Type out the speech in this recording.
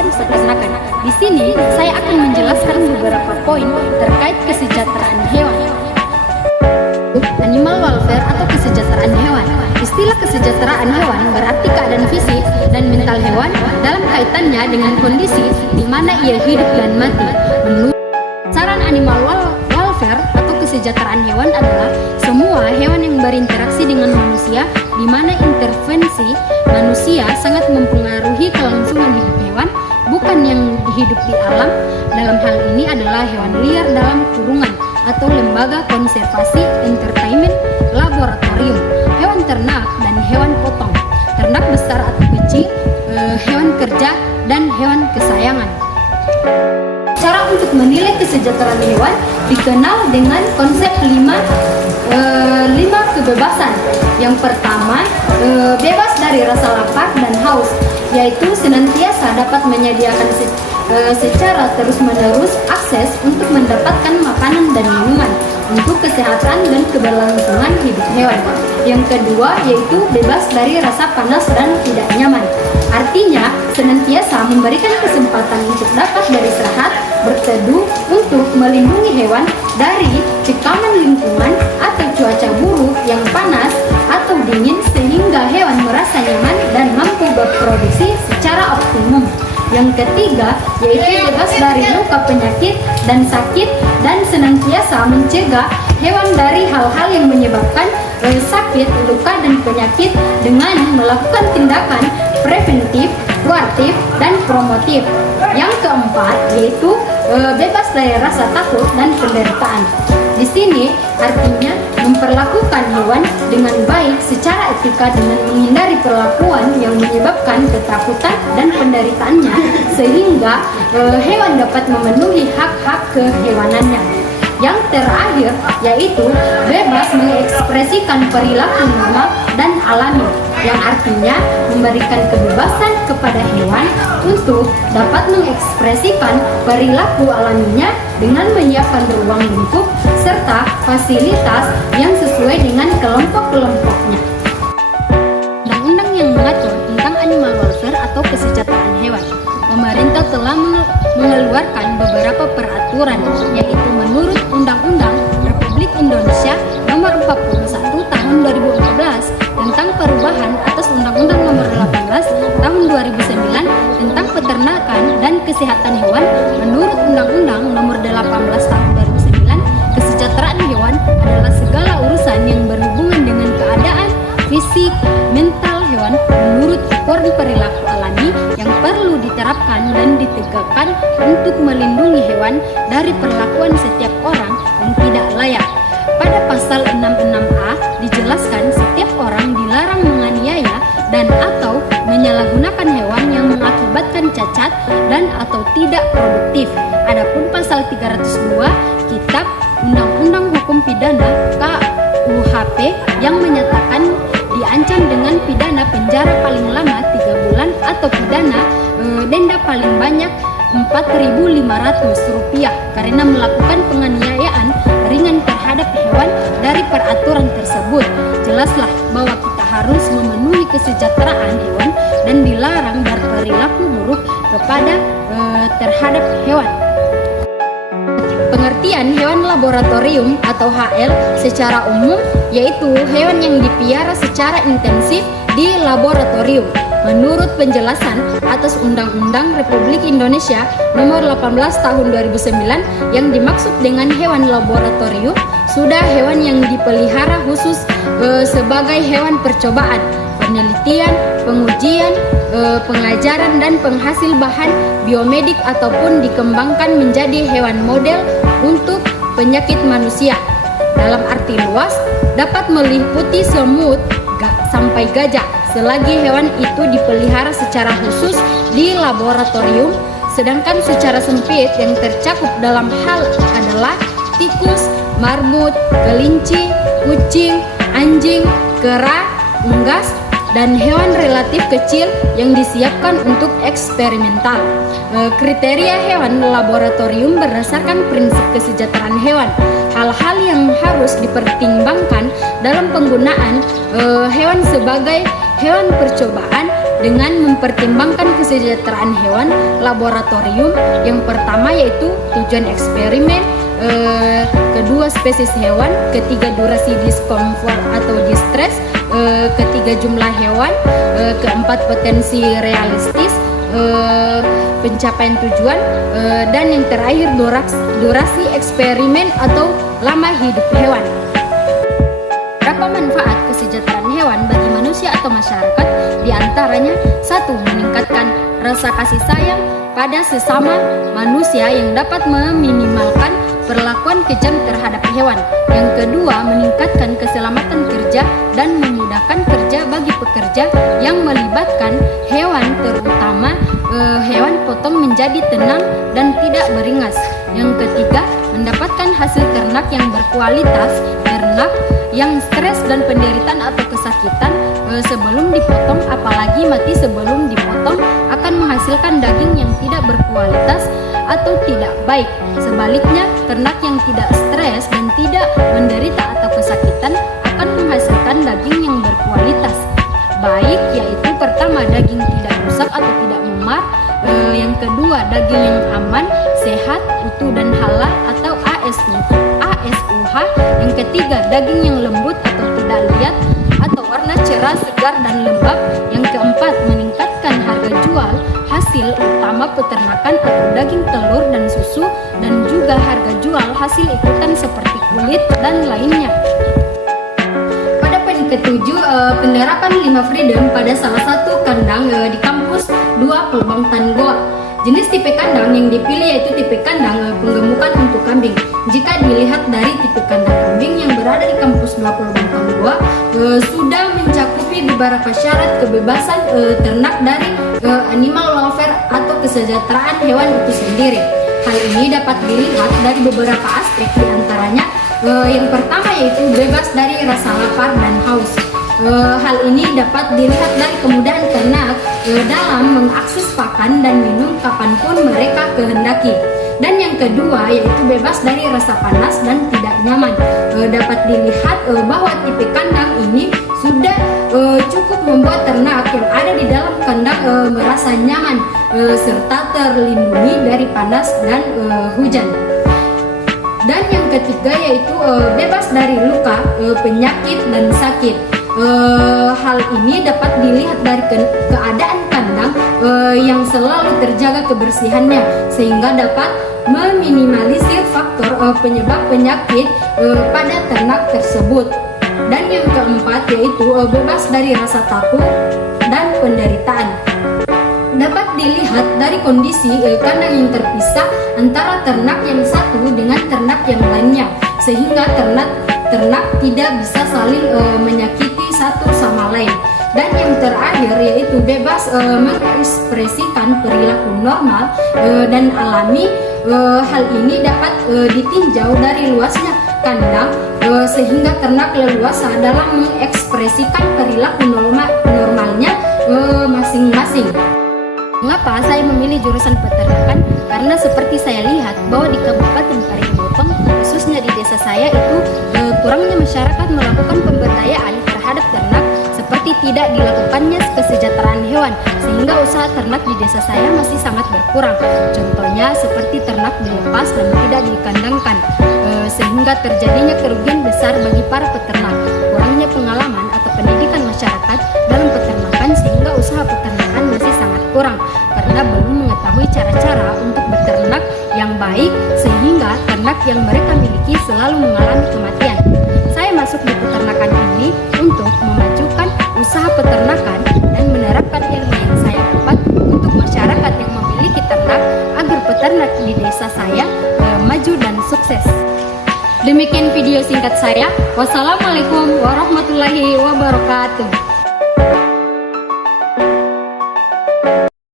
kawasan peternakan. Di sini saya akan menjelaskan beberapa poin terkait kesejahteraan hewan. Animal welfare atau kesejahteraan hewan. Istilah kesejahteraan hewan berarti keadaan fisik dan mental hewan dalam kaitannya dengan kondisi di mana ia hidup dan mati. Menurut saran animal welfare atau kesejahteraan hewan adalah semua hewan yang berinteraksi dengan manusia di mana intervensi manusia sangat mempengaruhi kelangsungan hidup hewan, bukan yang hidup di alam. Dalam hal ini adalah hewan liar dalam kurungan atau lembaga konservasi entertainment laboratorium, hewan ternak dan hewan potong, ternak besar atau kecil, hewan kerja dan hewan kesayangan. Cara untuk menilai kesejahteraan hewan dikenal dengan konsep 5 kebebasan. Yang pertama, bebas dari rasa lapar dan haus, yaitu senantiasa dapat menyediakan secara terus-menerus akses untuk mendapatkan makanan dan minuman untuk kesehatan dan keberlangsungan hidup hewan. Yang kedua yaitu bebas dari rasa panas dan tidak nyaman. Artinya senantiasa memberikan kesempatan untuk dapat beristirahat, berteduh untuk melindungi hewan dari tekanan lingkungan atau cuaca buruk yang panas atau dingin sehingga hewan merasa nyaman dan mampu berproduksi secara optimum. Yang ketiga yaitu bebas dari luka penyakit dan sakit dan senantiasa mencegah hewan dari hal-hal yang menyebabkan sakit, luka dan penyakit dengan melakukan tindakan preventif, proaktif dan promotif. Yang keempat yaitu bebas dari rasa takut dan penderitaan. Di sini artinya memperlakukan hewan dengan baik secara etika dengan menghindari perlakuan yang menyebabkan ketakutan dan penderitaannya sehingga hewan dapat memenuhi hak-hak kehewanannya. Yang terakhir yaitu bebas mengekspresikan perilaku normal dan alami, yang artinya memberikan kebebasan kepada hewan untuk dapat mengekspresikan perilaku alaminya dengan menyiapkan ruang lingkup serta fasilitas yang sesuai dengan kelompok-kelompoknya. Undang-undang yang mengatur tentang animal welfare atau kesejahteraan hewan. Pemerintah telah mengeluarkan beberapa peraturan, yaitu menurut Undang-Undang Republik Indonesia Nomor 41 Tahun 2014 tentang perubahan atas Undang-Undang Nomor 18 Tahun 2009 tentang peternakan dan kesehatan hewan. Menurut Undang-Undang Nomor 18 Tahun 2009, kesejahteraan hewan adalah segala urusan yang berhubungan dengan keadaan fisik, mental hewan menurut form perilaku alami yang perlu diterapkan dan ditegakkan untuk melindungi hewan dari perlakuan setiap orang yang tidak layak. Pada pasal 66A dijelaskan setiap orang dilarang menganiaya dan atau menyalahgunakan hewan yang mengakibatkan cacat dan atau tidak produktif. Adapun pasal 302 Kitab Undang-Undang Hukum Pidana KUHP yang menyatakan diancam dengan pidana penjara paling lama 3 bulan atau pidana denda paling banyak Rp4.500 karena melakukan penganiayaan ringan terhadap hewan dari peraturan tersebut. Jelaslah bahwa kita harus memenuhi kesejahteraan hewan dan dilarang berperilaku buruk kepada terhadap hewan. Pengertian hewan laboratorium atau HL secara umum yaitu hewan yang dipiara secara intensif di laboratorium. Menurut penjelasan atas Undang-Undang Republik Indonesia Nomor 18 Tahun 2009, yang dimaksud dengan hewan laboratorium sudah hewan yang dipelihara khusus sebagai hewan percobaan, penelitian, pengujian, pengajaran dan penghasil bahan biomedik ataupun dikembangkan menjadi hewan model untuk penyakit manusia. Dalam arti luas dapat meliputi semut sampai gajah selagi hewan itu dipelihara secara khusus di laboratorium, sedangkan secara sempit yang tercakup dalam hal adalah tikus, marmut, kelinci, kucing, anjing, kera, unggas, dan hewan relatif kecil yang disiapkan untuk eksperimental. Kriteria hewan laboratorium berdasarkan prinsip kesejahteraan hewan. Hal-hal yang harus dipertimbangkan dalam penggunaan hewan sebagai hewan percobaan dengan mempertimbangkan kesejahteraan hewan laboratorium. Yang pertama yaitu tujuan eksperimen, kedua spesies hewan, ketiga durasi diskomfort atau distress, ketiga jumlah hewan, keempat potensi realistis, pencapaian tujuan, dan yang terakhir durasi eksperimen atau lama hidup hewan. Berapa manfaat kesejahteraan hewan bagi manusia atau masyarakat? Di antaranya, 1. Meningkatkan rasa kasih sayang pada sesama manusia yang dapat meminimalkan perlakuan kejam terhadap hewan. Yang kedua, meningkatkan keselamatan kerja dan memudahkan kerja bagi pekerja yang melibatkan hewan, terutama hewan potong menjadi tenang dan tidak beringas. Yang ketiga, mendapatkan hasil ternak yang berkualitas. Ternak yang stres dan penderitaan atau kesakitan sebelum dipotong, apalagi mati sebelum dipotong, akan menghasilkan daging yang tidak berkualitas atau tidak baik. Sebaliknya, ternak yang tidak stres dan tidak menderita atau kesakitan akan menghasilkan daging yang berkualitas baik, yaitu pertama, daging tidak rusak atau tidak memar, yang kedua, daging yang aman, sehat, utuh dan halal atau ASUH, yang ketiga, daging yang lembut atau tidak liat atau warna cerah, segar dan lembab, yang keempat, meningkatkan harga jual hasil utama peternakan atau daging, telur dan susu, dan juga harga jual hasil ikutan seperti kulit dan lainnya. Pada poin ketujuh, penerapan 5 freedom pada salah satu kandang di kampus 2 Pelbang Tangoa. Jenis tipe kandang yang dipilih yaitu tipe kandang penggemukan untuk kambing. Jika dilihat dari tipe kandang kambing yang berada di kampus 2 Pelbang Tangoa, sudah mencakupi beberapa syarat kebebasan ternak dari animal welfare atau kesejahteraan hewan itu sendiri. Hal ini dapat dilihat dari beberapa aspek, diantaranya yang pertama yaitu bebas dari rasa lapar dan haus. Hal ini dapat dilihat dari kemudahan ternak dalam mengakses pakan dan minum kapanpun mereka kehendaki. Dan yang kedua yaitu bebas dari rasa panas dan tidak nyaman. Dapat dilihat bahwa tipe kandang ini sudah cukup membuat ternak yang ada di dalam kandang merasa nyaman serta terlindungi dari panas dan hujan. Dan yang ketiga yaitu bebas dari luka, penyakit dan sakit. Hal ini dapat dilihat dari keadaan kandang yang selalu terjaga kebersihannya, sehingga dapat meminimalisir faktor penyebab penyakit pada ternak tersebut. Dan yang keempat yaitu bebas dari rasa takut dan penderitaan. Dapat dilihat dari kondisi kandang yang terpisah antara ternak yang satu dengan ternak yang lainnya, sehingga ternak tidak bisa saling menyakiti satu sama lain. Dan yang terakhir yaitu bebas mengekspresikan perilaku normal dan alami. Hal ini dapat ditinjau dari luasnya kandang sehingga ternak leluasa dalam mengekspresikan perilaku normalnya masing-masing. Mengapa saya memilih jurusan peternakan? Karena seperti saya lihat bahwa di Kabupaten Parigimotong, khususnya di desa saya itu kurangnya masyarakat melakukan pemberdayaan terhadap ternak, seperti tidak dilakukannya kesejahteraan hewan, sehingga usaha ternak di desa saya masih sangat berkurang. Contohnya seperti ternak dilepas dan tidak dikandangkan, sehingga terjadinya kerugian besar bagi para peternak. Kurangnya pengalaman atau pendidikan masyarakat dalam peternakan, sehingga usaha peternakan masih sangat kurang karena belum mengetahui cara-cara untuk beternak yang baik, sehingga ternak yang mereka miliki selalu mengalami kematian. Saya masuk di peternakan ini untuk memajukan usaha peternakan dan menerapkan ilmu yang saya dapat untuk masyarakat yang memiliki ternak agar peternak di desa saya maju dan sukses. Demikian video singkat saya. Wassalamualaikum warahmatullahi wabarakatuh.